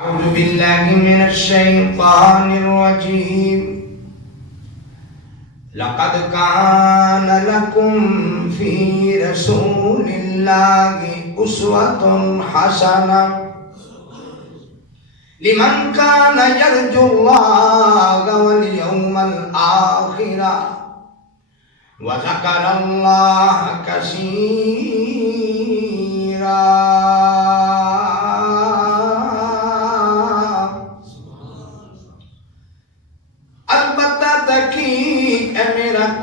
أعوذ بالله من الشيطان الرجيم لقد كان لكم في رسول الله أسوة حسنة لمن كان يرجو الله واليوم الآخر وذكر الله كثيرا.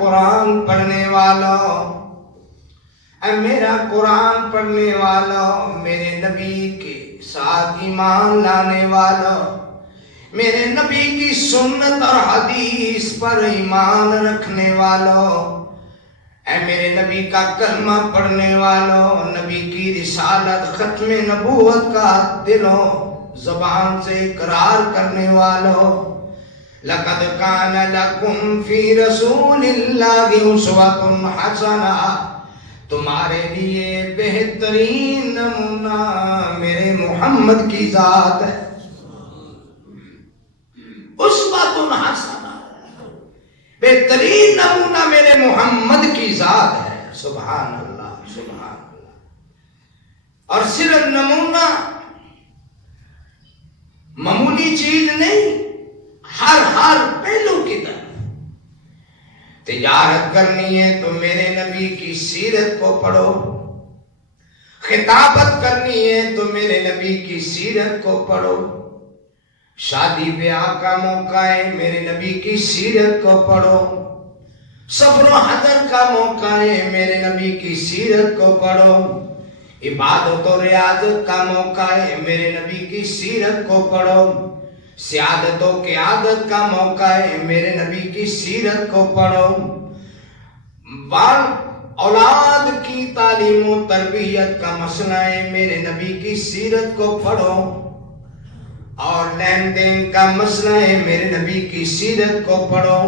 قرآن پڑھنے والوں، اے میرا قرآن پڑھنے والوں، میرے نبی کے ساتھ ایمان لانے والوں، میرے نبی کی سنت اور حدیث پر ایمان رکھنے والوں، اے میرے نبی کا کلمہ پڑھنے والوں، نبی کی رسالت ختم نبوت کا دلوں زبان سے اقرار کرنے والوں، لقد كان لكم في رسول الله أسوة حسنة، تمہارے لیے بہترین نمونہ میرے محمد کی ذات ہے. أسوة حسنة، بہترین نمونہ میرے محمد کی ذات ہے. سبحان اللہ، سبحان اللہ. اور صرف نمونہ معمولی چیز نہیں، ہر پہلو کی طرف. تجارت کرنی ہے تو میرے نبی کی سیرت کو پڑھو، خطابت کرنی ہے تو میرے نبی کی سیرت کو پڑھو، شادی بیاہ کا موقع ہے میرے نبی کی سیرت کو پڑھو، سفر و حضر کا موقع ہے میرے نبی کی سیرت کو پڑھو، عبادت و ریاضت کا موقع ہے میرے نبی کی سیرت کو پڑھو، سیادت و قیادت کا موقع ہے میرے نبی کی سیرت کو پڑھو، اولاد کی تعلیم و تربیت کا مسئلہ ہے میرے نبی کی سیرت کو پڑھو، اور لین دین کا مسئلہ ہے میرے نبی کی سیرت کو پڑھو.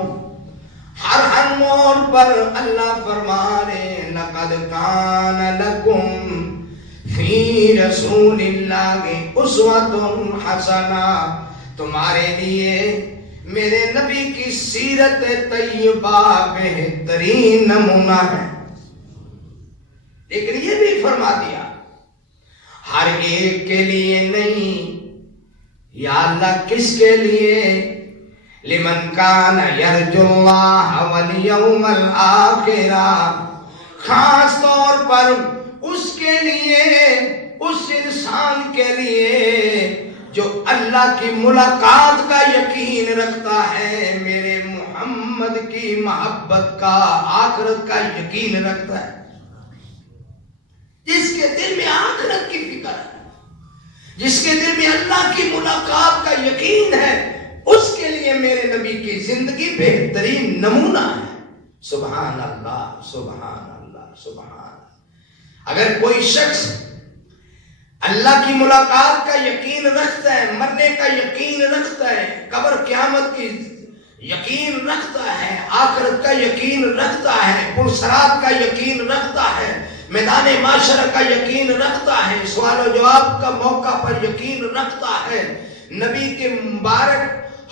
ہر موڑ پر اللہ فرما رہے لقد کان لکم فی رسول اللہ اسوۃ حسنہ، تمہارے لیے میرے نبی کی سیرت طیبہ بہترین نمونہ ہے. لیکن یہ بھی فرما دیا ہر ایک کے لیے نہیں، یا اللہ کس کے لیے؟ لمن کان یرجو اللہ والیوم الآخر، خاص طور پر اس کے لیے، اس انسان کے لیے جو اللہ کی ملاقات کا یقین رکھتا ہے، میرے محمد کی محبت کا، آخرت کا یقین رکھتا ہے، جس کے دل میں آخرت کی فکر ہے، جس کے دل میں اللہ کی ملاقات کا یقین ہے، اس کے لیے میرے نبی کی زندگی بہترین نمونہ ہے. سبحان اللہ، سبحان اللہ، سبحان. اگر کوئی شخص اللہ کی ملاقات کا یقین رکھتا ہے، مرنے کا یقین رکھتا ہے، قبر قیامت کی یقین رکھتا ہے، آخرت کا یقین رکھتا ہے، پرصراط کا یقین رکھتا ہے، میدان معاشرہ کا یقین رکھتا ہے، سوال و جواب کا موقع پر یقین رکھتا ہے، نبی کے مبارک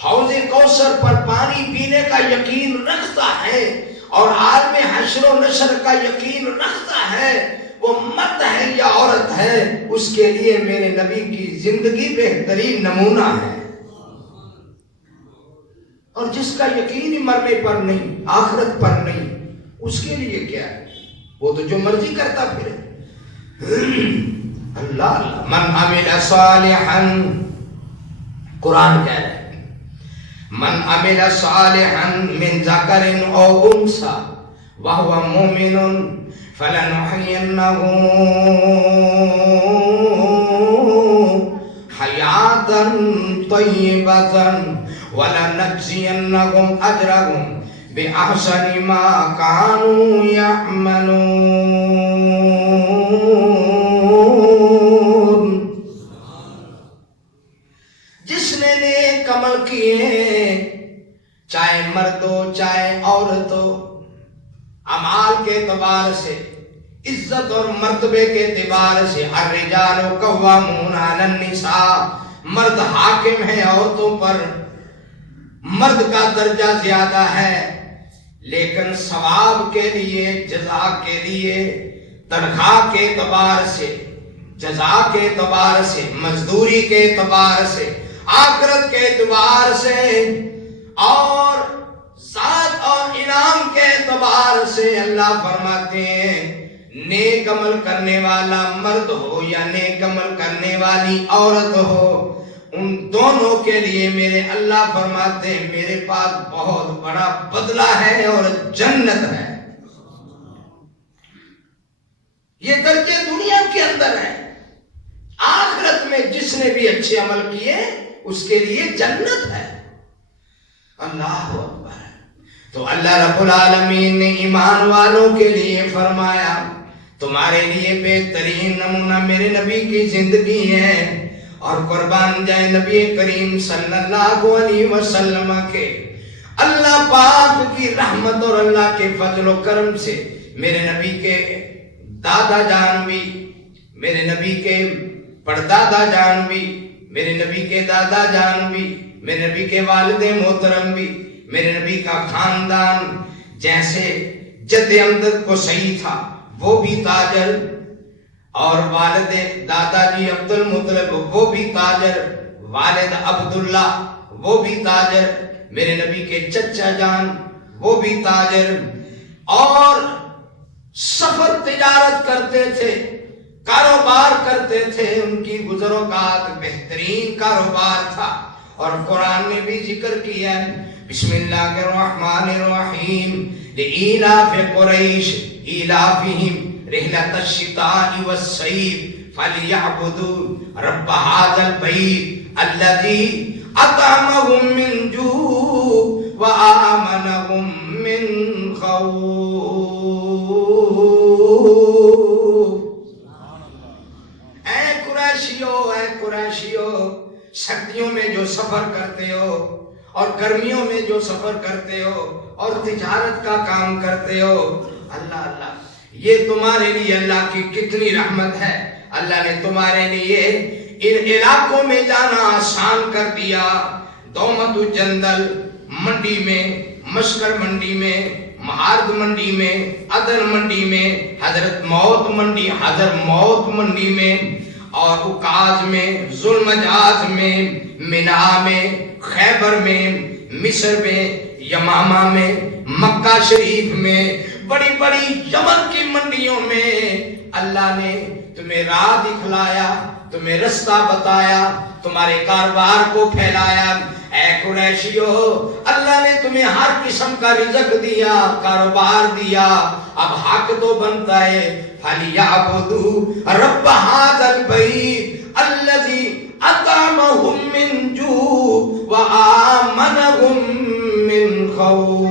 حوض کوثر پر پانی پینے کا یقین رکھتا ہے، اور عالم حشر و نشر کا یقین رکھتا ہے، وہ مرد ہے یا عورت ہے، اس کے لیے میرے نبی کی زندگی بہترین نمونہ ہے. اور جس کا یقین مرنے پر نہیں، آخرت پر نہیں، اس کے لیے کیا ہے؟ وہ تو جو مرضی کرتا پھرے. اللہ اللہ. من عمل صالحا، قرآن کہہ رہے ہیں من عمل صالحا من ذکر او انثى وهو مؤمن فَلَنُحْيِيَنَّهُ حَيَاةً طَيِّبَةً وَلَنَجْزِيَنَّهُمْ أَجْرَهُمْ بِأَحْسَنِ مَا كَانُوا يَعْمَلُونَ. جس نے نیک عمل کیے، چاہے مرد ہو چاہے عورت ہو، اعمال کے اعتبار سے، عزت اور مرتبے کے اعتبار سے، الرجال قوامون علی النساء، مرد حاکم ہے عورتوں پر، مرد کا درجہ زیادہ ہے، لیکن ثواب کے لیے، جزا کے لیے، تنخواہ کے اعتبار سے، جزا کے اعتبار سے، مزدوری کے اعتبار سے، آخرت کے اعتبار سے، اور ذات اور انعام کے اعتبار سے اللہ فرماتے ہیں نیک عمل کرنے والا مرد ہو یا نیک عمل کرنے والی عورت ہو، ان دونوں کے لیے میرے اللہ فرماتے ہیں میرے پاس بہت بڑا بدلہ ہے اور جنت ہے۔ یہ درجے دنیا کے اندر ہیں، آخرت میں جس نے بھی اچھے عمل کیے اس کے لیے جنت ہے۔ اللہ اکبر۔ تو اللہ رب العالمین نے ایمان والوں کے لیے فرمایا تمہارے لیے بہترین نمونہ میرے نبی کی زندگی ہے، اور قربان جائے نبی کریم صلی اللہ علیہ وسلم کے اللہ پاک کی رحمت اور اللہ کے فضل و کرم سے میرے نبی کے دادا جان بھی، میرے نبی کے پردادا جان بھی، میرے نبی کے دادا جان بھی، میرے نبی کے والد محترم بھی، میرے نبی کا خاندان جیسے جد امجد کو صحیح تھا وہ بھی تاجر، اور والد دادا جی عبد المطلب وہ بھی تاجر، والد عبداللہ وہ بھی تاجر، میرے نبی کے چچا جان وہ بھی تاجر، اور سفر تجارت کرتے تھے، کاروبار کرتے تھے، ان کی گزر اوقات بہترین کاروبار تھا۔ اور قرآن نے بھی ذکر کیا بسم اللہ الرحمن الرحیم لإیلاف قریش ایلافہم رحلۃ الشتاء والصیف فلیعبدوا رب ھذا البیت الذی اطعمہم من جوع وآمنہم من خوف۔ اے قریشیو، سردیوں میں جو سفر کرتے ہو اور گرمیوں میں جو سفر کرتے ہو اور تجارت کا کام کرتے ہو، اللہ اللہ یہ تمہارے لیے اللہ کی کتنی رحمت ہے۔ اللہ نے تمہارے لیے ان علاقوں میں جانا آسان کر دیا۔ دومت جندل منڈی میں، مشکر منڈی میں، مہارد منڈی میں، عدن منڈی میں، حضرت موت منڈی میں، اور اکاز میں، ذوالمجاز میں، منا میں، خیبر میں، مصر میں، یمامہ میں، مکہ شریف میں، بڑی بڑی یمن کی منڈیوں میں اللہ نے تمہیں راہ دکھلایا، تمہیں رستہ بتایا، تمہارے کاروبار کو پھیلایا۔ اے قریشیو، اللہ نے تمہیں ہر قسم کا رزق دیا، کاروبار دیا، اب حق تو بنتا ہے فَلْيَعْبُدُوا رَبَّ هَذَا الْبَيْتِ الَّذِي أَطْعَمَهُم مِّن جُوعٍ وَآمَنَهُم مِّن خوف۔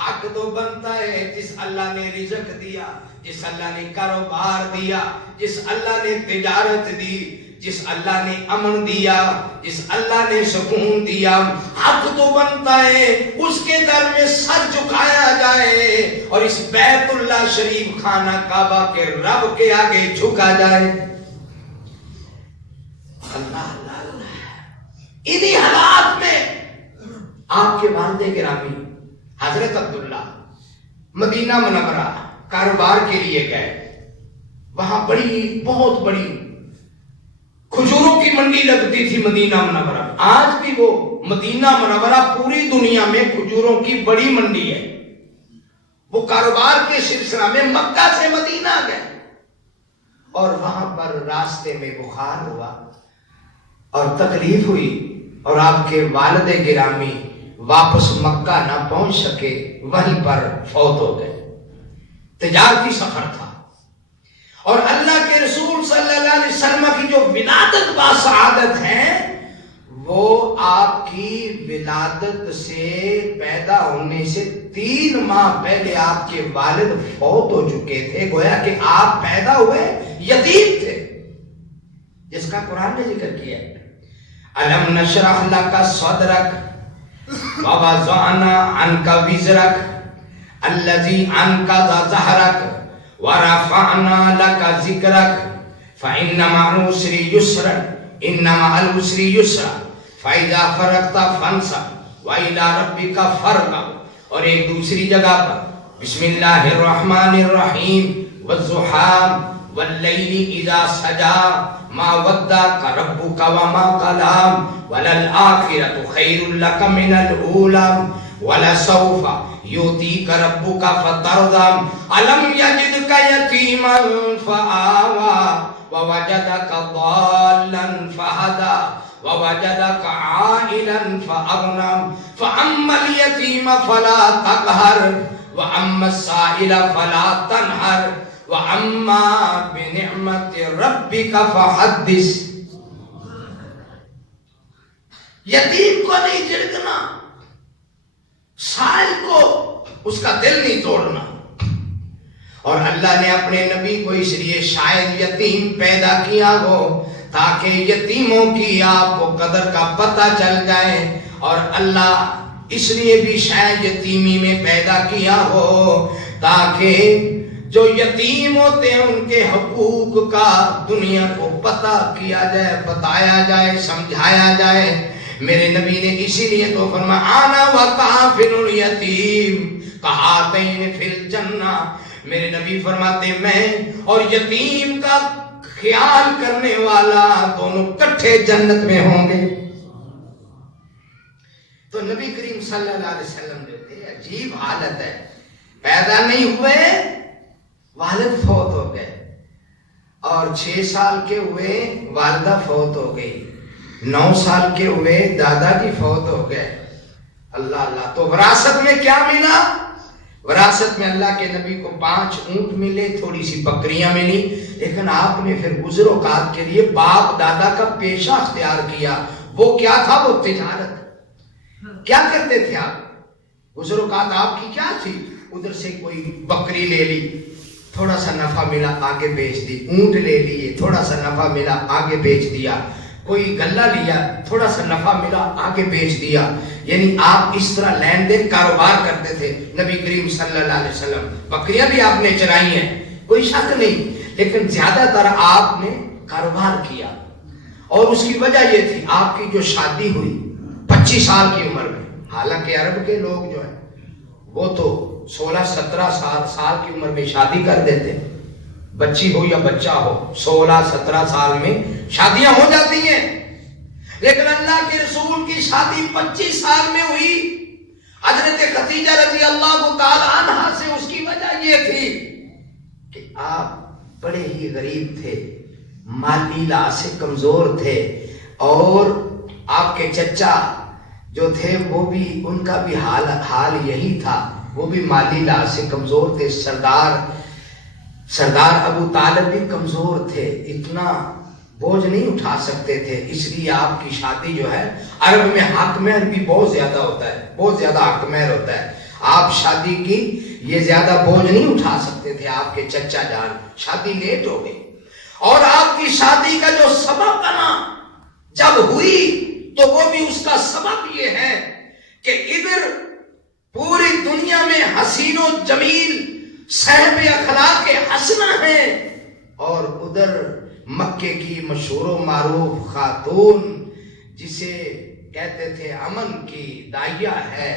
حق تو بنتا ہے جس اللہ نے رزق دیا، جس اللہ نے کاروبار دیا، جس اللہ نے تجارت دی، جس اللہ نے امن دیا، جس اللہ نے سکون دیا، حق تو بنتا ہے اس کے در میں سر جھکایا جائے اور اس بیت اللہ شریف خانہ کعبہ کے رب کے آگے جھکا جائے۔ اللہ اللہ اللہ۔ انہی حالات میں آپ کے والد گرامی حضرت عبداللہ مدینہ منورہ کاروبار کے لیے گئے۔ وہاں بہت بڑی کھجوروں کی منڈی لگتی تھی مدینہ منورہ۔ آج بھی وہ مدینہ منورہ پوری دنیا میں کھجوروں کی بڑی منڈی ہے۔ وہ کاروبار کے سلسلہ میں مکہ سے مدینہ گئے اور وہاں پر راستے میں بخار ہوا اور تکلیف ہوئی اور آپ کے والد گرامی واپس مکہ نہ پہنچ سکے، وہیں پر فوت ہو گئے۔ تجارتی سفر تھا اور اللہ کے رسول صلی اللہ علیہ وسلم کی جو ولادت باسعادت ہے وہ آپ کی ولادت سے پیدا ہونے سے 3 ماہ پہلے آپ کے والد فوت ہو چکے تھے۔ گویا کہ آپ پیدا ہوئے یتیم تھے، جس کا قرآن نے ذکر کیا ہے الم نشرح لک صدرک ووضعنا عنک وزرک الذی انقض ظہرک ورفعنا لک ذکرک فإن مع العسر يسرا إن مع العسر يسرا فإذا فرغت فانصب وإلى ربك فارغب. اور ایک دوسری جگہ پر بسم اللہ الرحمن الرحیم والضحى واللیل اذا سجى ما ودعك ربك وما قلى وللآخرة خير لك من الأولى ولسوف يؤتيك ربك فترضى ألم يجدك يتيما فآوى ووجدك ضالا فهدى ووجدك عائلا فأغنى فأما اليتيم فلا تقهر وأما السائل فلا تنهر وأما بنعمة ربك فحدث. یتیم کو نہیں جھڑکنا، سائل کو اس کا دل نہیں توڑنا. اور اللہ نے اپنے نبی کو اس لیے شاید یتیم پیدا کیا ہو تاکہ یتیموں کی آپ کو قدر کا پتہ چل جائے. اور اللہ اس لیے بھی شاید یتیمی میں پیدا کیا ہو تاکہ جو یتیم ہوتے ہیں ان کے حقوق کا دنیا کو پتہ کیا جائے، بتایا جائے، سمجھایا جائے. میرے نبی نے اسی لیے تو فرمایا آنا وکافل الیتیم کہاتین فی الجنہ. میرے نبی فرماتے میں اور یتیم کا خیال کرنے والا دونوں کٹھے جنت میں ہوں گے. تو نبی کریم صلی اللہ علیہ وسلم جو تھے عجیب حالت ہے، پیدا نہیں ہوئے والد فوت ہو گئے، اور 6 سال کے ہوئے والدہ فوت ہو گئی، 9 سال کے ہوئے دادا کی فوت ہو گئے. اللہ اللہ. تو وراثت میں کیا ملا؟ وراثت میں اللہ کے نبی کو 5 اونٹ ملے، تھوڑی سی بکریاں ملی. لیکن آپ نے پھر گزر اوقات کے لیے باپ دادا کا پیشہ اختیار کیا. وہ کیا تھا؟ وہ تجارت. کیا کرتے تھے آپ؟ گزر اوقات آپ کی کیا تھی؟ ادھر سے کوئی بکری لے لی، تھوڑا سا نفع ملا آگے بیچ دی. اونٹ لے لیے، تھوڑا سا نفع ملا آگے بیچ دیا. کوئی گلہ لیا، تھوڑا سا نفع ملا آگے بیچ دیا. یعنی آپ اس طرح لین دین کاروبار کرتے تھے. نبی کریم صلی اللہ علیہ وسلم بکریاں بھی آپ نے چرائی ہیں، کوئی شک نہیں، لیکن زیادہ تر آپ نے کاروبار کیا. اور اس کی وجہ یہ تھی آپ کی جو شادی ہوئی 25 سال کی عمر میں. حالانکہ عرب کے لوگ جو ہیں وہ تو 16-17 سال کی عمر میں شادی کر دیتے، بچی ہو یا بچہ ہو 16-17 سال میں شادیاں ہو جاتی ہیں. لیکن اللہ کے رسول کی شادی 25 سال میں ہوئی. حضرت خدیجہ رضی اللہ تعالی عنہا سے. اس کی وجہ یہ تھی کہ آپ بڑے ہی غریب تھے، مالی لحاظ سے کمزور تھے، اور آپ کے چچا جو تھے وہ بھی، ان کا بھی حال یہی تھا، وہ بھی مالی لحاظ سے کمزور تھے. سردار ابو طالب بھی کمزور تھے، اتنا بوجھ نہیں اٹھا سکتے تھے. اس لیے آپ کی شادی جو ہے، عرب میں حق مہر بھی بہت زیادہ ہوتا ہے، بہت زیادہ حق مہر ہوتا ہے. آپ شادی کی یہ زیادہ بوجھ نہیں اٹھا سکتے تھے. آپ کے چچا جان شادی لیٹ ہو گئی، اور آپ کی شادی کا جو سبب بنا جب ہوئی تو وہ بھی اس کا سبب یہ ہے کہ ادھر پوری دنیا میں حسین و جمیل صاحب اخلاق حسنہ ہیں، اور ادھر مکے کی مشہور و معروف خاتون جسے کہتے تھے امن کی داعیہ ہے،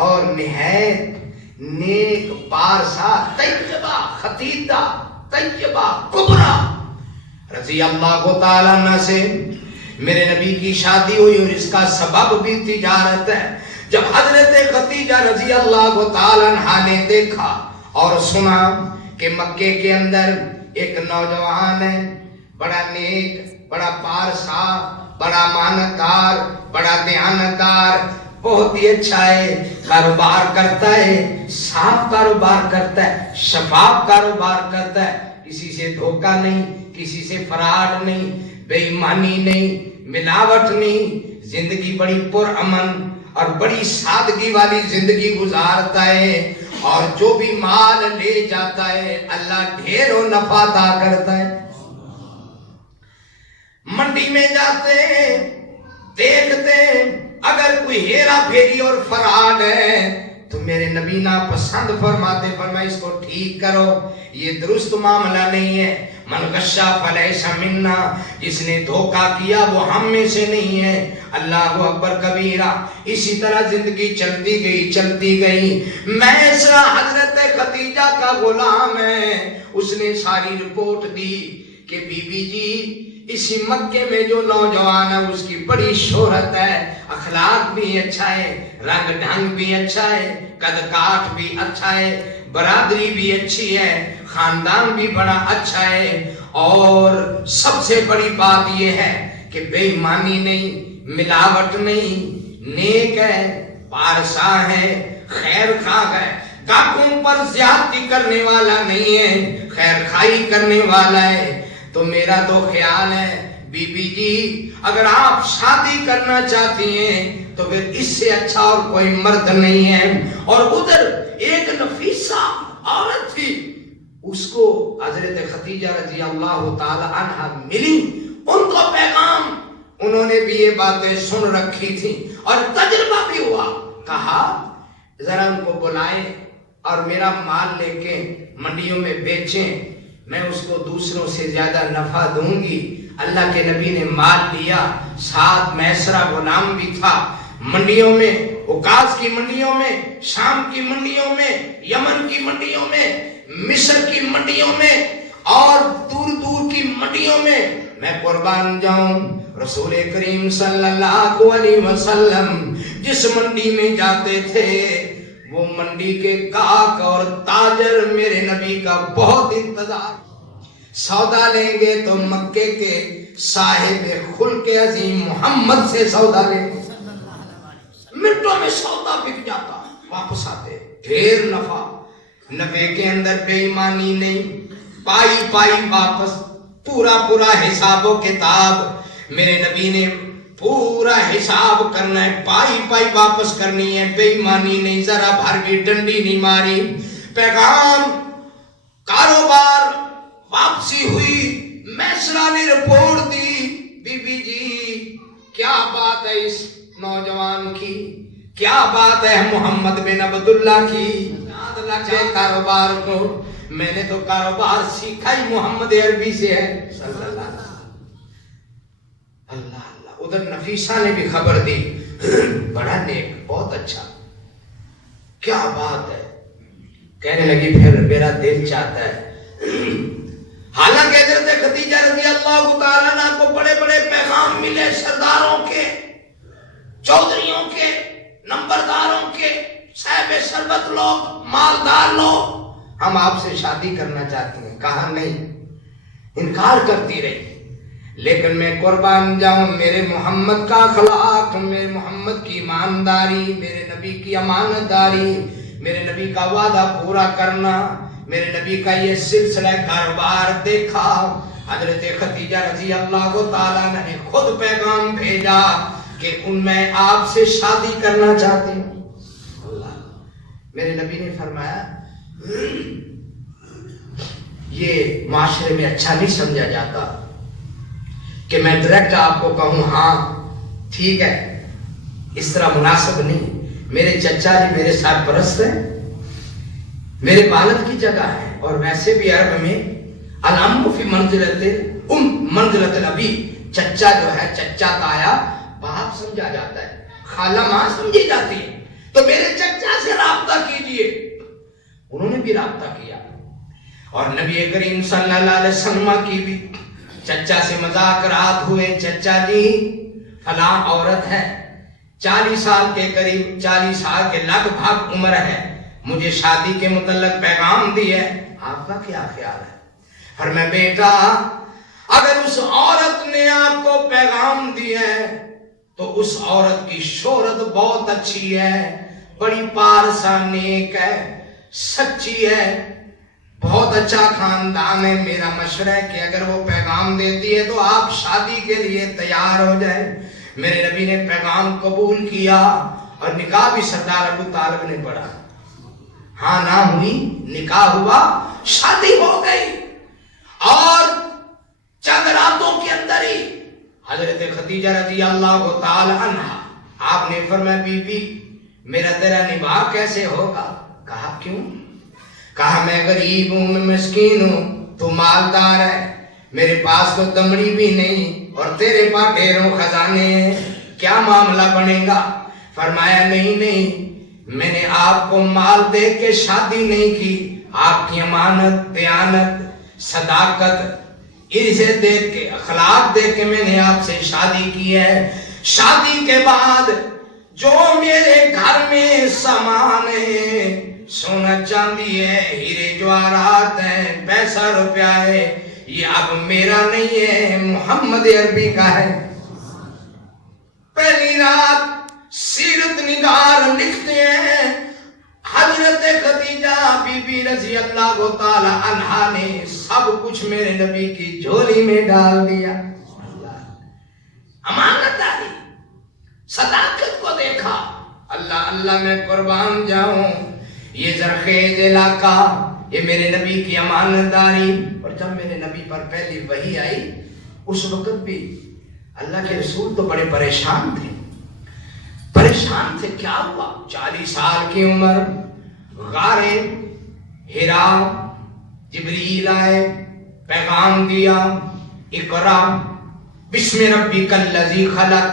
اور نہایت نیک پارسا طیبہ خطیبہ طیبہ کبرا رضی اللہ تعالیٰ عنہ سے میرے نبی کی شادی ہوئی. اور اس کا سبب بھی تجارت ہے. جب حضرت خدیجہ رضی اللہ تعالیٰ عنہ نے دیکھا اور سنا کہ مکے کے اندر ایک نوجوان ہے، بڑا نیک، بڑا پارسا، بڑا مانتدار، بڑا دیانتدار، بہت ہی اچھا ہے، کاروبار کرتا ہے، صاف کاروبار کرتا ہے، شفاف کاروبار کرتا ہے، کسی سے دھوکہ نہیں، کسی سے فراڈ نہیں، بے ایمانی نہیں، ملاوٹ نہیں، زندگی بڑی پر امن اور بڑی سادگی والی زندگی گزارتا ہے. اور جو بھی مال لے جاتا ہے اللہ ڈھیر و نفع عطا کرتا ہے. منڈی میں جاتے ہیں، دیکھتے ہیں اگر کوئی ہیرا پھیری اور فراڈ ہے تو میرے نبی نا پسند فرماتے، فرمائے اس کو ٹھیک کرو، یہ درست معاملہ نہیں ہے. من غشا فلیس منا، جس نے دھوکہ کیا وہ ہم میں سے نہیں ہے۔ اللہ اکبر کبیرہ۔ اسی طرح زندگی چلتی گئی۔ میسرہ حضرت خدیجہ کا غلام ہے، اس نے ساری رپورٹ دی کہ بی بی جی اسی مکے میں جو نوجوان ہے اس کی بڑی شہرت ہے، اخلاق بھی اچھا ہے، رنگ ڈھنگ بھی اچھا ہے، قد کاٹ بھی اچھا ہے، برادری بھی اچھی ہے، خاندان بھی بڑا اچھا ہے، اور سب سے بڑی بات یہ ہے کہ بے ایمانی نہیں، ملاوٹ نہیں، نیک ہے، پارسا ہے، خیر خواہ ہے، کاکوں پر زیادتی کرنے والا نہیں ہے، خیر خواہی کرنے والا ہے۔ تو میرا تو خیال ہے بی بی جی اگر آپ شادی کرنا چاہتی ہیں تو پھر اس سے اچھا اور کوئی مرد نہیں ہے۔ اور ادھر ایک نفیسہ عورت تھی، اس کو حضرت خدیجہ رضی اللہ تعالی عنہ ملی، ان کو پیغام، انہوں نے بھی یہ باتیں سن رکھی تھی اور تجربہ بھی ہوا۔ کہا ذرا ان کو بلائیں اور میرا مال لے کے منڈیوں میں بیچیں، میں اس کو دوسروں سے زیادہ نفع دوں گی۔ اللہ کے نبی نے مال لیا، ساتھ میسرہ غلام بھی تھا۔ منڈیوں میں، اوکاز کی منڈیوں میں، شام کی منڈیوں میں، یمن کی منڈیوں میں، مصر کی منڈیوں میں اور دور دور کی منڈیوں میں میں قربان جاؤں، رسول کریم صلی اللہ علیہ وسلم جس منڈی میں جاتے تھے وہ منڈی کے گاہک اور تاجر میرے نبی کا بہت انتظار، سودا لیں گے تو مکے کے صاحب خلق عظیم محمد سے سودا لیں گے، منٹوں میں سودا بک جاتا، واپس آتے ڈھیر نفع، نفع کے اندر بے ایمانی نہیں، پائی واپس، پورا حساب و کتاب میرے نبی نے پورا حساب کرنا ہے، پائی واپس کرنی ہے، بے ایمانی نہیں، ذرا بھر بھی ڈنڈی نہیں ماری۔ پیغام، کاروبار، واپسی ہوئی، میسرہ نے رپورٹ دی، بی بی جی کیا بات ہے اس نوجوان کی، کیا بات ہے محمد بن عبداللہ کی، یاد لگے کاروبار کو، میں نے تو کاروبار سیکھا ہی محمد عربی سے ہے صلی اللہ علیہ وسلم۔ اللہ ادھر نفیسہ نے بھی خبر دی، بڑا نیک، بہت اچھا، کیا بات ہے، کہنے لگی پھر میرا دل چاہتا ہے۔ حالانکہ حضرت خدیجہ رضی اللہ تعالیٰ عنہ کو بڑے بڑے پیغام ملے، سرداروں کے، چودھریوں کے، نمبرداروں کے، صاحب ثروت لوگ، مالدار لوگ، ہم آپ سے شادی کرنا چاہتے ہیں۔ کہا نہیں، انکار کرتی رہی، لیکن میں قربان جاؤں، میرے محمد کا اخلاق، میرے محمد کی ایمانداری، میرے نبی کی امانت داری، میرے نبی کا وعدہ پورا کرنا، میرے نبی کا یہ سلسلہ کاروبار دیکھا۔ حضرت خدیجہ رضی اللہ تعالیٰ نے خود پیغام بھیجا کہ میں آپ سے شادی کرنا چاہتی ہوں۔ اللہ، میرے نبی نے فرمایا یہ معاشرے میں اچھا نہیں سمجھا جاتا کہ میں ڈائریکٹ آپ کو کہوں ہاں ٹھیک ہے، اس طرح مناسب نہیں۔ میرے چچا جی میرے ساتھ پرست ہیں، میرے والد کی جگہ ہے، اور ویسے بھی عرب میں العم فی منزلت الابی، چچا جو ہے، چچا تایا باپ سمجھا جاتا ہے، خالہ ماں سمجھی جاتی ہے، تو میرے چچا سے رابطہ کیجئے۔ انہوں نے بھی رابطہ کیا، اور نبی کریم صلی اللہ علیہ وسلم کی بھی چچا سے مذاکرات ہوئے، چچا جی فلاں عورت ہے، 40 سال کے قریب، 40 سال کے لگ بھگ عمر ہے، مجھے شادی کے متعلق پیغام دی ہے، آپ کا کیا خیال ہے؟ فرمایا بیٹا اگر اس عورت نے آپ کو پیغام دیا ہے تو اس عورت کی شہرت بہت اچھی ہے، بڑی پارسا نیک ہے، سچی ہے، بہت اچھا خاندان ہے۔ میرا مشورہ ہے کہ اگر وہ پیغام دیتی ہے تو آپ شادی کے لیے تیار ہو جائیں۔ میرے نبی نے پیغام قبول کیا اور نکاح بھی سردار ابو طالب نے پڑھا، ہاں نہ ہوئی، نکاح ہوا، شادی ہو گئی، اور چند راتوں کے اندر ہی حضرت خدیجہ رضی اللہ تعالی عنہ آپ نے فرمایا بی بی میرا تیرا نباہ کیسے ہوگا؟ کہا کیوں؟ کہا میں غریب ہوں، میں مسکین ہوں، تو مالدار ہے، میرے پاس تو دمڑی بھی نہیں اور تیرے پاس ڈھیروں خزانے ہیں، کیا معاملہ بنے گا؟ فرمایا نہیں، میں نے آپ کو مال دے کے شادی نہیں کی، آپ کی امانت، دیانت، صداقت، عزت دیکھ کے، اخلاق دیکھ کے میں نے آپ سے شادی کی ہے۔ شادی کے بعد جو میرے گھر میں سامان ہے، سونا چاندی ہے، ہیرے جواہرات ہیں، پیسہ روپیہ ہے، یہ اب میرا نہیں ہے، محمد عربی کا ہے۔ پہلی رات سیرت نگار لکھتے ہیں حضرت خدیجہ بی بی رضی اللہ تعالی عنہا نے سب کچھ میرے نبی کی جھولی میں ڈال دیا۔ امانت داری، صداقت کو دیکھا۔ اللہ میں قربان جاؤں، یہ زرخیز علاقہ، یہ میرے نبی کی امانت داری۔ اور جب میرے نبی پر پہلی وحی آئی اس وقت بھی اللہ کے رسول تو بڑے پریشان تھے۔ کیا ہوا؟ 40 سال کی عمر، غار حرا، جبریل آئے، پیغام دیا، اقرا بسم ربک الذی خلق۔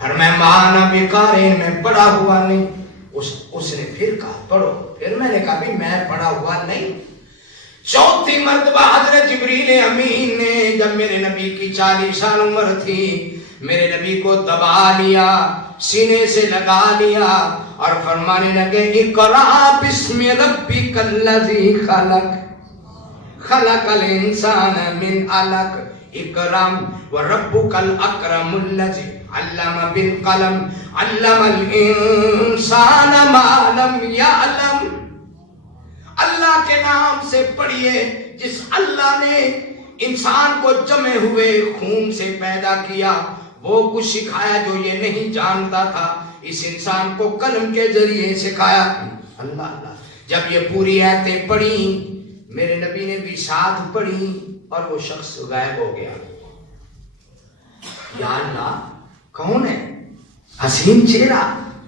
فرمایا مانا بقارئ، میں پڑھا ہوا نہیں۔ اس نے پھر کہا پڑھو، پھر میں نے کہا بھی میں پڑھا ہوا نہیں۔ چوتھی مرتبہ حضرت جبریل امین نے جب میرے نبی کی 40 سال عمر تھی، میرے نبی کو دبا لیا، سینے سے لگا لیا اور فرمانے لگے اقرا بسم ربک الذی خلق، خلق الانسان من علق، اقرا وربک الاکرم الذی علم بالقلم، علم الانسان ما لم یعلم۔ اللہ کے نام سے پڑھیے جس اللہ نے انسان کو جمے ہوئے خون سے پیدا کیا، وہ کچھ سکھایا جو یہ نہیں جانتا تھا، اس انسان کو قلم کے ذریعے سکھایا۔ اللہ جب یہ پوری آیتیں پڑھی، میرے نبی نے بھی ساتھ پڑھی اور وہ شخص غائب ہو گیا۔ یا اللہ کون ہے؟ حسین چہرہ،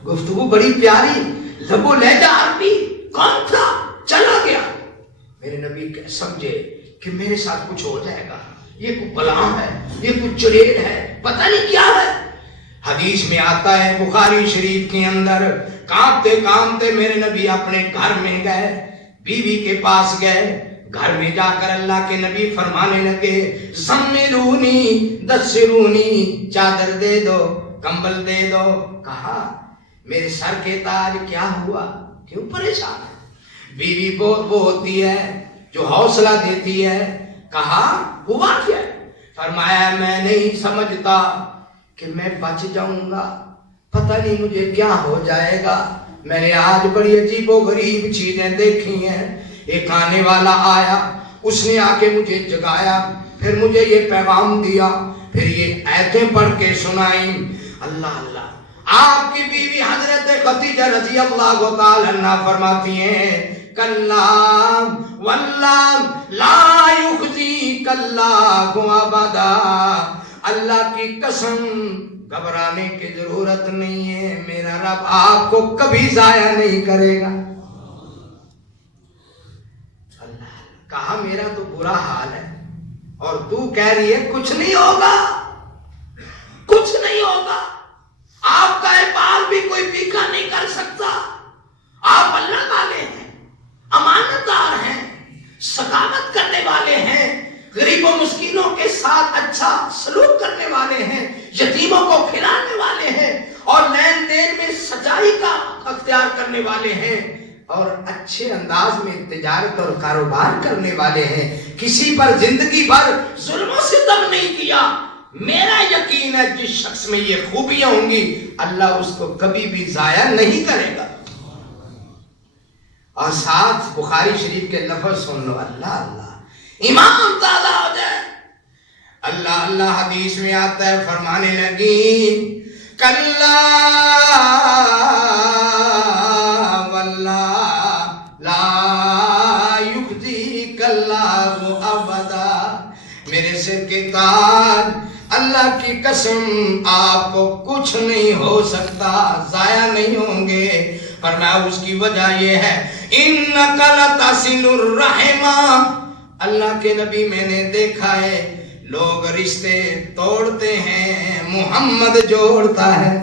گفتگو بڑی پیاری، لب و لہجہ عربی، کون تھا؟ چلا گیا۔ میرے نبی سمجھے کہ میرے ساتھ کچھ ہو جائے گا، یہ کوئی بلا ہے، یہ کوئی چڑیل ہے، پتہ نہیں کیا ہے۔ حدیث میں آتا ہے بخاری شریف کے اندر، کانپتے کانپتے میرے نبی اپنے گھر میں گئے، بیوی کے پاس گئے۔ گھر میں جا کر اللہ کے نبی فرمانے لگے زملونی دسرونی، چادر دے دو، کمبل دے دو۔ کہا میرے سر کے تاج کیا ہوا، کیوں پریشان ہے؟ بیوی وہ ہوتی ہے جو حوصلہ دیتی ہے۔ کہا ہوا کیا؟ فرمایا میں نہیں سمجھتا کہ میں بچ جاؤں گا، پتہ نہیں مجھے کیا ہو جائے گا۔ میں نے آج بڑی عجیب و غریب چیزیں دیکھی ہیں۔ ایک آنے والا آیا، اس نے آ کے مجھے جگایا، پھر مجھے یہ پیغام دیا، پھر یہ آیتیں پڑھ کے سنائیں۔ اللہ آپ کی بیوی حضرت خدیجہ رضی اللہ تعالی عنہا فرماتی ہیں کلام واللہ لا یخزیک اللہ ابدا، اللہ کی قسم گھبرانے کی ضرورت نہیں ہے، میرا رب آپ کو کبھی ضائع نہیں کرے گا۔ اللہ کہا میرا تو برا حال ہے اور تو کہہ رہی ہے کچھ نہیں ہوگا، کچھ نہیں ہوگا۔ آپ کا اقبال بھی کوئی پیکا نہیں کر سکتا، آپ اللہ والے ہیں، امانت دار ہیں، سخاوت کرنے والے ہیں، غریب و مسکینوں کے ساتھ اچھا سلوک کرنے والے ہیں، یتیموں کو کھلانے والے ہیں اور لین دین میں سچائی کا اختیار کرنے والے ہیں اور اچھے انداز میں تجارت اور کاروبار کرنے والے ہیں، کسی پر زندگی بھر ظلم و ستم نہیں کیا۔ میرا یقین ہے جس شخص میں یہ خوبیاں ہوں گی اللہ اس کو کبھی بھی ضائع نہیں کرے گا۔ اور ساتھ بخاری شریف کے لفظ سن لو، اللہ اللہ امام تعالیٰ ہو جائے۔ اللہ اللہ حدیث میں آتا ہے، فرمانے لگی کلا واللہ لا یخزیک اللہ ابدا، میرے سر کے تاج اللہ کی قسم آپ کو کچھ نہیں ہو سکتا، ضائع نہیں ہوں گے۔ فرمایا اس کی وجہ یہ ہے انک لتصل الرحم، اللہ کے نبی میں نے دیکھا ہے لوگ رشتے توڑتے ہیں، محمد جوڑتا ہے۔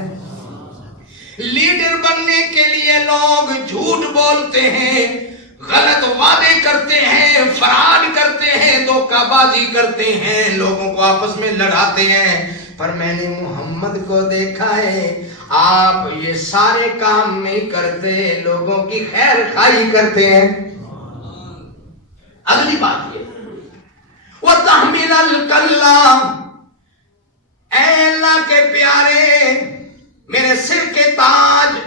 لیڈر بننے کے لیے لوگ جھوٹ بولتے ہیں، غلط وعدے کرتے ہیں، فراڈ کرتے ہیں، دھوکہ بازی کرتے ہیں، لوگوں کو آپس میں لڑاتے ہیں، پر میں نے محمد کو دیکھا ہے آپ یہ سارے کام نہیں کرتے، لوگوں کی خیر خواہی کرتے ہیں۔ اگلی بات یہ وَتَحْمِلَ الْكَلَّةَ، اے اللہ کے پیارے، میرے سر کے تاج،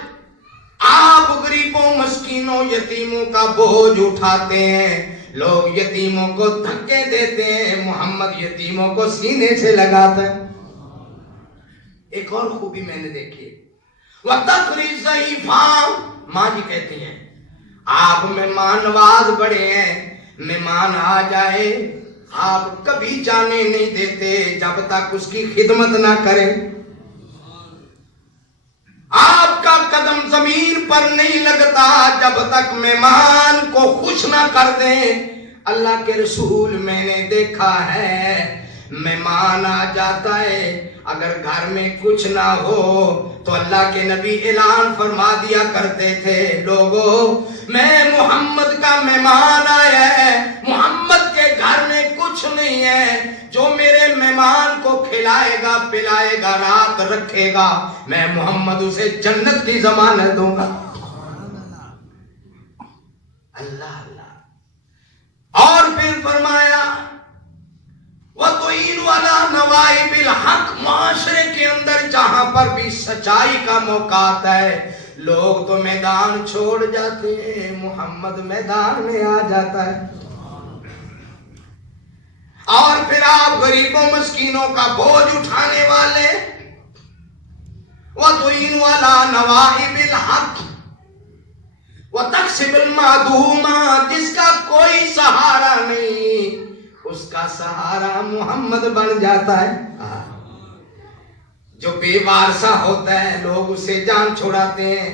آپ غریبوں مسکینوں یتیموں کا بوجھ اٹھاتے ہیں، لوگ یتیموں کو دھکے دیتے ہیں، محمد یتیموں کو سینے سے لگاتا ہے۔ ایک اور خوبی میں نے دیکھی، وَتَقْرِي الضَّيْفَ، ماں جی کہتی ہیں آپ مہمان نواز بڑے ہیں، مہمان آ جائے آپ کبھی جانے نہیں دیتے جب تک اس کی خدمت نہ کریں، آپ کا قدم زمین پر نہیں لگتا جب تک مہمان کو خوش نہ کر دیں۔ اللہ کے رسول میں نے دیکھا ہے مہمان آ جاتا ہے، اگر گھر میں کچھ نہ ہو تو اللہ کے نبی اعلان فرما دیا کرتے تھے، لوگوں میں محمد کا مہمان آیا ہے، محمد کے گھر میں کچھ نہیں ہے، جو میرے مہمان کو کھلائے گا پلائے گا رات رکھے گا میں محمد اسے جنت کی ضمانت دوں گا۔ اللہ اللہ۔ اور پھر فرمایا وَتُعِينُ عَلَى نَوَائِبِ الْحَقِّ، معاشرے کے اندر جہاں پر بھی سچائی کا موقع آتا ہے لوگ تو میدان چھوڑ جاتے ہیں، محمد میدان میں آ جاتا ہے۔ اور پھر آپ غریبوں مسکینوں کا بوجھ اٹھانے والے، وَتُعِينُ عَلَى نَوَائِبِ الْحَقِّ وَتَكْسِبُ الْمَعْدُومَ، جس کا کوئی سہارا نہیں اس کا سہارا محمد بن جاتا ہے۔ جو بے وارثہ ہوتا ہے لوگ اسے جان چھوڑاتے ہیں،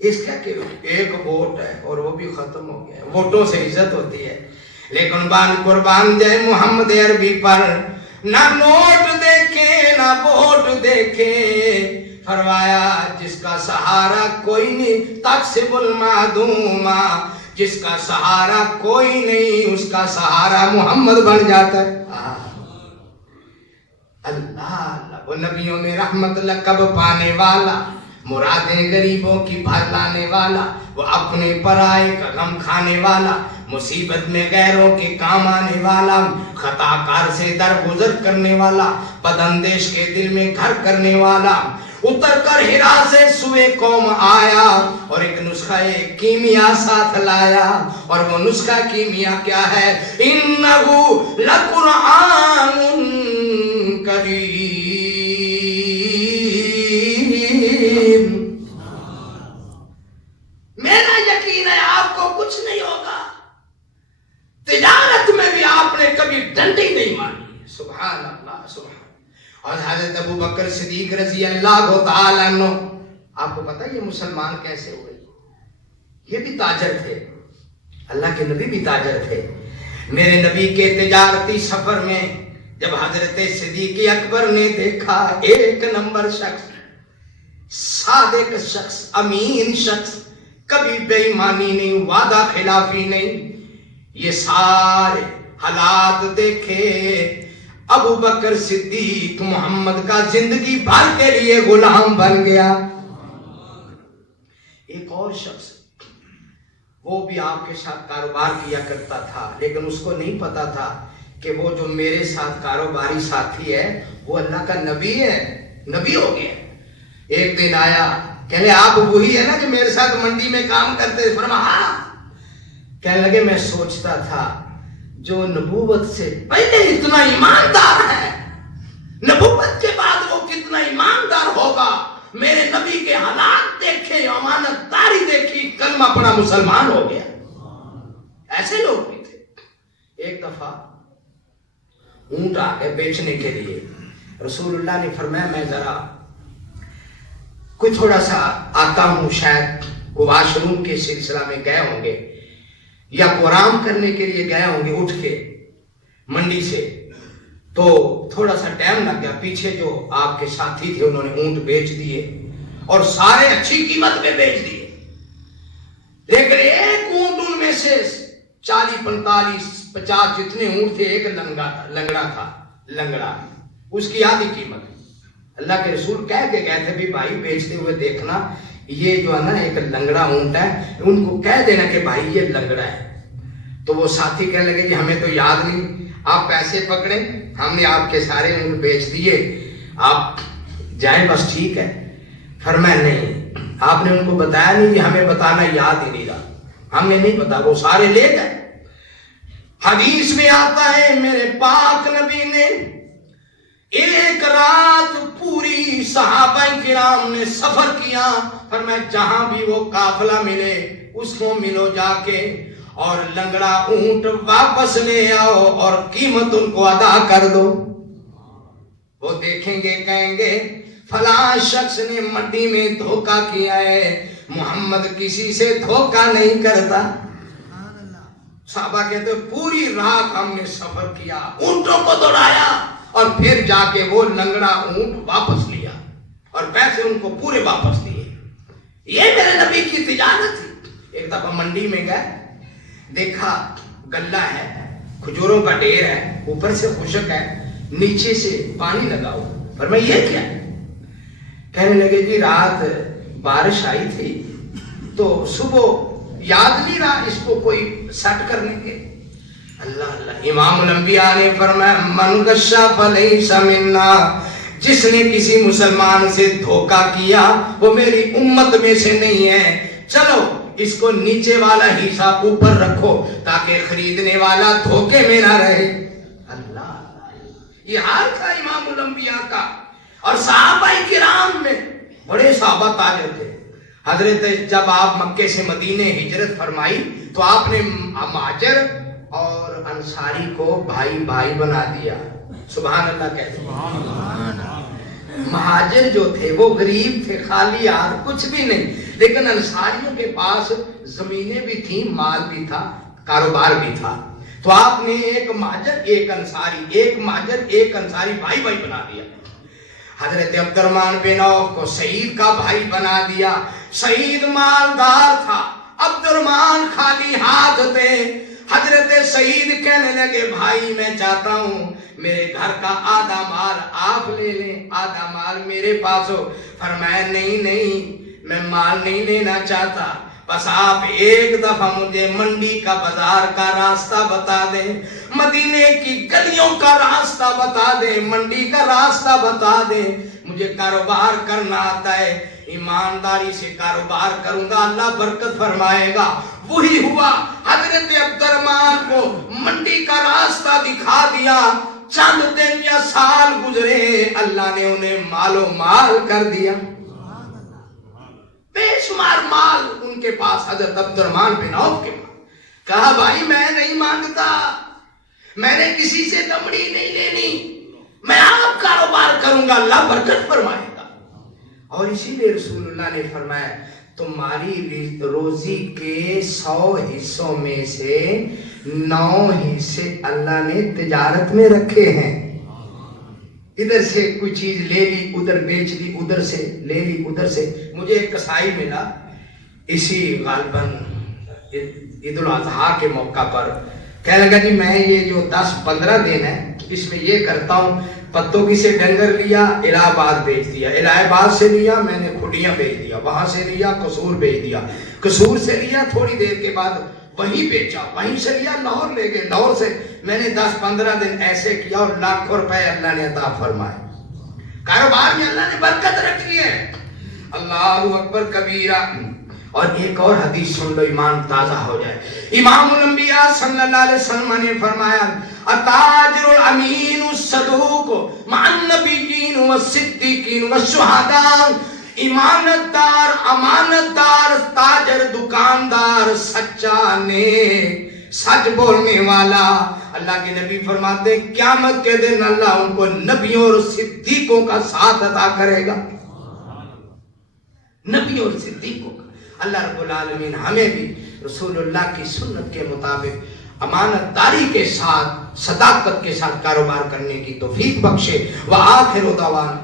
اس کا کہ ایک ووٹ ہے اور وہ بھی ختم ہو گیا، ووٹوں سے عزت ہوتی ہے، لیکن بان قربان جائے محمد عربی پر، نہ نوٹ دیکھے نہ ووٹ دیکھے، فرمایا جس کا سہارا کوئی نہیں، تکسب المعدومہ، جس کا سہارا کوئی نہیں اس کا سہارا محمد بن جاتا ہے۔ اللہ اللہ، وہ نبیوں میں رحمت لقب پانے والا، مرادیں غریبوں کی بھر لانے والا، وہ اپنے پرائے کا غم کھانے والا، مصیبت میں غیروں کے کام آنے والا، خطا کار سے درگزر کرنے والا، بداندیش کے دل میں گھر کرنے والا، اتر کر ہرا سے سوئے قوم آیا اور ایک نسخہ کیمیا ساتھ لایا، اور وہ نسخہ کیمیا کیا ہے؟ اِنَّهُ لَقُرْآنٌ کریم۔ میرا یقین ہے آپ کو کچھ نہیں ہوگا، تجارت میں بھی آپ نے کبھی ڈنڈی نہیں ماری، سبحان اللہ سبحان۔ اور حضرت ابو بکر صدیق رضی اللہ تعالیٰ عنہ، آپ کو پتہ یہ مسلمان کیسے ہوئے؟ یہ بھی تاجر تھے، اللہ کے نبی بھی تاجر تھے۔ میرے نبی کے تجارتی سفر میں جب حضرت صدیق اکبر نے دیکھا ایک نمبر شخص، صادق شخص، امین شخص، کبھی بے ایمانی نہیں، وعدہ خلافی نہیں، یہ سارے حالات دیکھے ابو بکر صدیق محمد کا زندگی بھر کے لیے غلام بن گیا۔ ایک اور شخص وہ بھی آپ کے ساتھ کاروبار کیا کرتا تھا، لیکن اس کو نہیں پتا تھا کہ وہ جو میرے ساتھ کاروباری ساتھی ہے وہ اللہ کا نبی ہے، نبی ہو گیا۔ ایک دن آیا، کہنے آپ وہی ہے نا جو میرے ساتھ منڈی میں کام کرتے؟ فرمایا، کہنے لگے میں سوچتا تھا جو نبوت سے پہلے اتنا ایماندار ہے، نبوت کے بعد وہ کتنا ایماندار ہوگا۔ میرے نبی کے حالات دیکھے، امانت داری دیکھی، کلمہ پڑھا، مسلمان ہو گیا۔ ایسے لوگ بھی تھے۔ ایک دفعہ اونٹ آ گئے بیچنے کے لیے، رسول اللہ نے فرمایا میں ذرا کوئی تھوڑا سا آتا ہوں، شاید واش روم کے سلسلہ میں گئے ہوں گے، یا کو آرام کرنے کے لیے گئے ہوں گے اٹھ کے منڈی سے، تو تھوڑا سا ٹائم لگ گیا، پیچھے جو آپ کے ساتھی تھے انہوں نے اونٹ بیچ دیے اور سارے اچھی قیمت میں بیچ دیے، لیکن ایک اونٹ ان میں سے 40 45 50 جتنے اونٹ تھے، ایک لنگڑا تھا، لنگڑا، اس کی آدھی قیمت۔ اللہ کے رسول کہہ کے گئے تھے بھی بھائی بیچتے ہوئے دیکھنا یہ جو ہے نا ایک لنگڑا اونٹ ہے، ان کو کہہ دینا کہ بھائی یہ لنگڑا ہے۔ تو وہ ساتھی کہنے لگے کہ ہمیں تو یاد نہیں، آپ پیسے پکڑیں، ہم نے آپ کے سارے اونٹ بیچ دیے، آپ جائیں بس ٹھیک ہے۔ فرمایا نہیں، آپ نے ان کو بتایا نہیں کہ ہمیں بتانا یاد ہی نہیں رہا، ہم نے نہیں بتا، وہ سارے لے گئے۔ حدیث میں آتا ہے میرے پاک نبی نے ایک رات پوری صحابہ کرام نے سفر کیا، فرمایا جہاں بھی وہ قافلہ ملے اس کو ملو جا کے اور لنگڑا اونٹ واپس لے آؤ اور قیمت ان کو ادا کر دو۔ وہ دیکھیں گے کہیں گے فلاں شخص نے منڈی میں دھوکہ کیا ہے، محمد کسی سے دھوکہ نہیں کرتا۔ صحابہ کہتے پوری رات ہم نے سفر کیا، اونٹوں کو دوڑایا اور پھر جا کے وہ لنگڑا اونٹ واپس لیا اور پیسے ان کو پورے واپس دیے۔ یہ میرے نبی کی تجارت تھی۔ ایک دفعہ منڈی میں گئے، دیکھا گلہ ہے، کھجوروں کا ڈھیر ہے، اوپر سے خشک ہے، نیچے سے پانی لگا ہوا، فرمایا یہ کیا ہے؟ کہنے لگے جی رات بارش آئی تھی تو صبح یاد نہیں رہا اس کو کوئی سٹ کرنے کے۔ اللہ اللہ، امام الانبیاء نے فرمایا من غش فلیس منا، جس نے کسی مسلمان سے دھوکہ کیا وہ میری امت میں سے نہیں ہے، چلو اس کو نیچے والا حصہ اوپر رکھو تاکہ خریدنے والا دھوکے میں نہ رہے۔ اللہ، یہ حال تھا امام الانبیاء کا۔ اور صحابہ کرام میں بڑے صحابہ تاجر تھے۔ حضرت جب آپ مکے سے مدینے ہجرت فرمائی تو آپ نے مہاجر اور انصاری کو بھائی بھائی بنا دیا۔ سبحان اللہ کہتے ہیں۔ مہاجر جو تھے وہ غریب تھے، خالی ہاتھ، کچھ بھی نہیں، لیکن انصاریوں کے پاس زمینیں بھی تھیں، مال بھی تھا، کاروبار بھی تھا، تو آپ نے ایک مہاجر ایک انصاری، ایک مہاجر ایک انصاری بھائی بھائی بنا دیا۔ حضرت عبد الرحمن بن عوف کو سعید کا بھائی بنا دیا۔ سعید مالدار تھا، عبد الرحمن خالی ہاتھ تھے۔ حضرت سعید کہنے لگے بھائی میں چاہتا ہوں میرے گھر کا آدھا مال آپ لے لیں، آدھا مال میرے پاس ہو۔ فرمایا نہیں نہیں، میں مال نہیں لینا چاہتا، بس آپ ایک دفعہ مجھے منڈی کا بازار کا راستہ بتا دیں، مدینے کی گلیوں کا راستہ بتا دیں، منڈی کا راستہ بتا دیں، مجھے کاروبار کرنا آتا ہے، ایمانداری سے کاروبار کروں گا، اللہ برکت فرمائے گا۔ وہی ہوا، حضرت عبد الرحمن کو منڈی کا راستہ دکھا دیا۔ چند دن یا سال گزرے، اللہ نے انہیں مال و مال کر دیا، بے شمار مال ان کے پاس۔ حضرت عبد الرحمن بن عوف کے پاس کہا بھائی میں نہیں مانگتا، میں نے کسی سے دمڑی نہیں لینی، میں آپ کاروبار کروں گا، اللہ برکت فرمائے گا۔ اور اسی لیے رسول اللہ نے فرمایا تمہاری روزی کے 100 حصوں میں سے 9 حصے اللہ نے تجارت میں رکھے ہیں۔ ادھر سے کوئی چیز لے لی، ادھر بیچ دی، ادھر سے لے لی، ادھر سے۔ مجھے ایک کسائی ملا اسی غالباً عید الاضحیٰ کے موقع پر، کہنے لگا جی میں یہ جو 10-15 دن ہے اس میں یہ کرتا ہوں، پتوں کی سے ڈنگر لیا الہ آباد بیچ دیا، الہ آباد سے لیا میں نے کھڈیاں بیچ دیا، وہاں سے لیا قصور بیچ دیا، قصور سے لیا تھوڑی دیر کے بعد وہیں بیچا، وہیں سے لیا لاہور لے گئے، لاہور سے میں نے 10-15 دن ایسے کیا اور لاکھوں روپے اللہ نے عطا فرمائے۔ کاروبار میں اللہ نے برکت رکھی ہے۔ اللہ اکبر کبیرہ۔ اور ایک اور حدیث سن لو ایمان تازہ ہو جائے۔ امام الانبیاء صلی اللہ علیہ وسلم نے فرمایا التاجر الامین الصدوق مع النبیین والصدیقین والشہداء، امانت دار تاجر دکاندار سچا نیک سچ بولنے والا، اللہ کے نبی فرماتے ہیں قیامت کے دن اللہ ان کو نبیوں اور صدیقوں کا ساتھ عطا کرے گا، نبیوں اور صدیقوں کا۔ اللہ رب العالمین ہمیں بھی رسول اللہ کی سنت کے مطابق امانت داری کے ساتھ صداقت کے ساتھ کاروبار کرنے کی توفیق بخشے۔ وآخر دعوانا